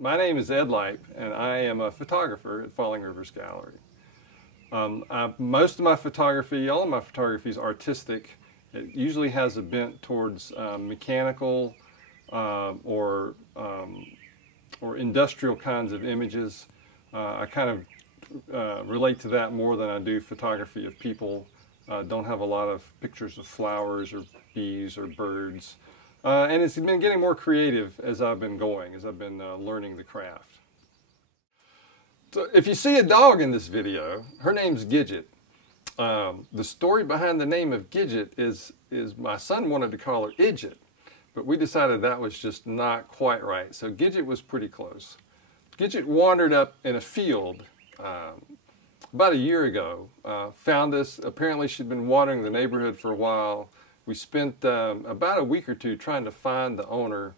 My name is Ed Lipe, and I am a photographer at Falling Rivers Gallery. Most of my photography, all of my photography is artistic. It usually has a bent towards mechanical or industrial kinds of images. I kind of relate to that more than I do photography of people. Don't have a lot of pictures of flowers or bees or birds. And it's been getting more creative as I've been going, as I've been learning the craft. So if you see a dog in this video, her name's Gidget. The story behind the name of Gidget is my son wanted to call her Idget, but we decided that was just not quite right. So Gidget was pretty close. Gidget wandered up in a field about a year ago, found us. Apparently she'd been wandering the neighborhood for a while. We spent about a week or two trying to find the owner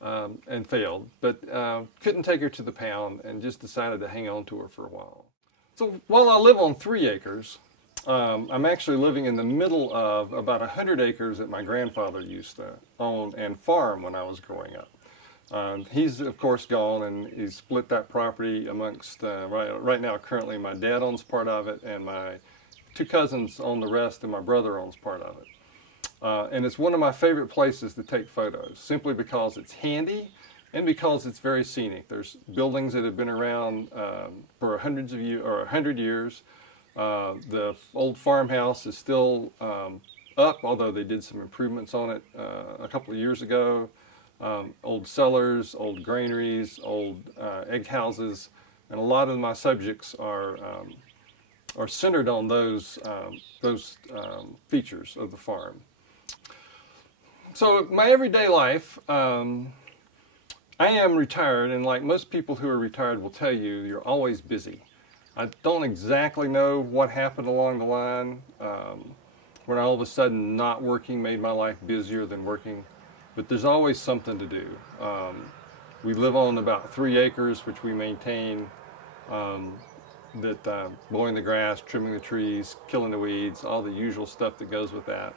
and failed, but couldn't take her to the pound and just decided to hang on to her for a while. So while I live on 3 acres, I'm actually living in the middle of about 100 acres that my grandfather used to own and farm when I was growing up. He's of course gone, and he's split that property amongst, right now currently my dad owns part of it, and my 2 cousins own the rest, and my brother owns part of it. And it's one of my favorite places to take photos, simply because it's handy and because it's very scenic. There's buildings that have been around for hundreds of years, or 100 years. The old farmhouse is still up, although they did some improvements on it a couple of years ago. Old cellars, old granaries, old egg houses, and a lot of my subjects are centered on those features of the farm. So my everyday life, I am retired, and like most people who are retired will tell you, you're always busy. I don't exactly know what happened along the line when all of a sudden not working made my life busier than working, but there's always something to do. We live on about 3 acres, which we maintain, mowing the grass, trimming the trees, killing the weeds, all the usual stuff that goes with that.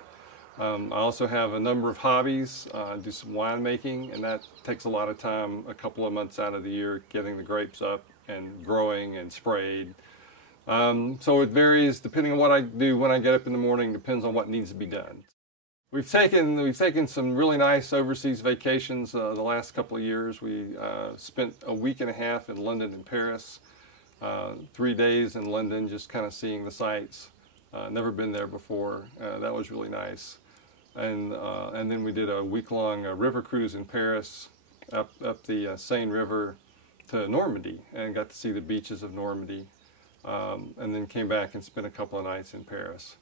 I also have a number of hobbies. Do some winemaking, and that takes a lot of time, a couple of months out of the year, getting the grapes up and growing and sprayed. So it varies depending on what I do when I get up in the morning, depends on what needs to be done. We've taken some really nice overseas vacations the last couple of years. We spent a week and a half in London and Paris, 3 days in London, just kind of seeing the sights. Never been there before. That was really nice. And then we did a week-long river cruise in Paris, up the Seine River to Normandy, and got to see the beaches of Normandy. And then came back and spent a couple of nights in Paris.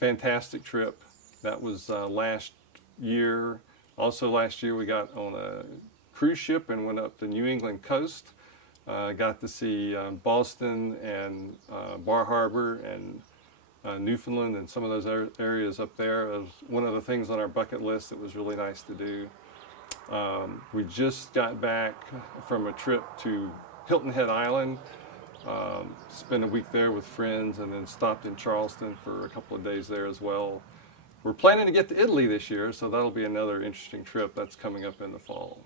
Fantastic trip. That was last year. Also last year we got on a cruise ship and went up the New England coast. Got to see Boston and Bar Harbor and Newfoundland and some of those areas up there. It was one of the things on our bucket list that was really nice to do. We just got back from a trip to Hilton Head Island, spent a week there with friends, and then stopped in Charleston for a couple of days there as well. We're planning to get to Italy this year, so that'll be another interesting trip that's coming up in the fall.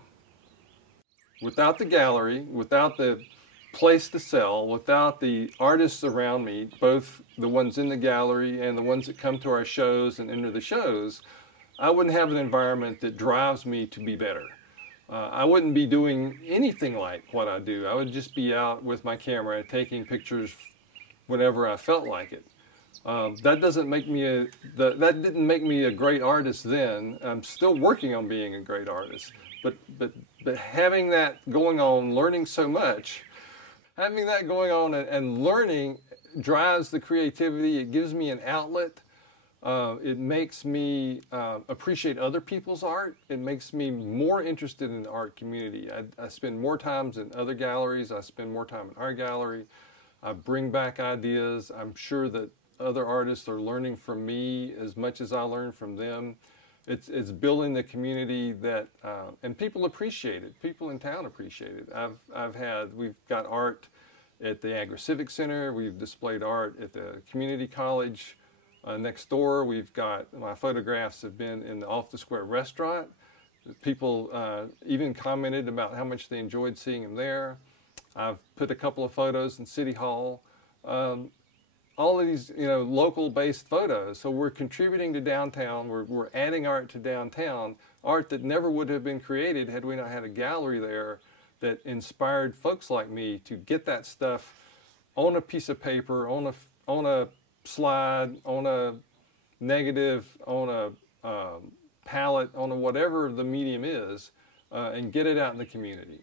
Without the gallery, without the place to sell, without the artists around me, both the ones in the gallery and the ones that come to our shows and enter the shows, I wouldn't have an environment that drives me to be better. I wouldn't be doing anything like what I do. I would just be out with my camera taking pictures whenever I felt like it. That didn't make me a great artist then. I'm still working on being a great artist. But having that going on, learning so much, having that going on and learning drives the creativity. It gives me an outlet. It makes me appreciate other people's art. It makes me more interested in the art community. I spend more times in other galleries. I spend more time in our gallery. I bring back ideas. I'm sure that other artists are learning from me as much as I learn from them. It's building the community that, and people appreciate it. People in town appreciate it. We've got art at the Agri-Civic Center. We've displayed art at the community college next door. My photographs have been in the Off the Square restaurant. People even commented about how much they enjoyed seeing him there. I've put a couple of photos in City Hall. All of these, local-based photos. So we're contributing to downtown. We're adding art to downtown, art that never would have been created had we not had a gallery there that inspired folks like me to get that stuff on a piece of paper, on a slide, on a negative, on a palette, on whatever the medium is, and get it out in the community.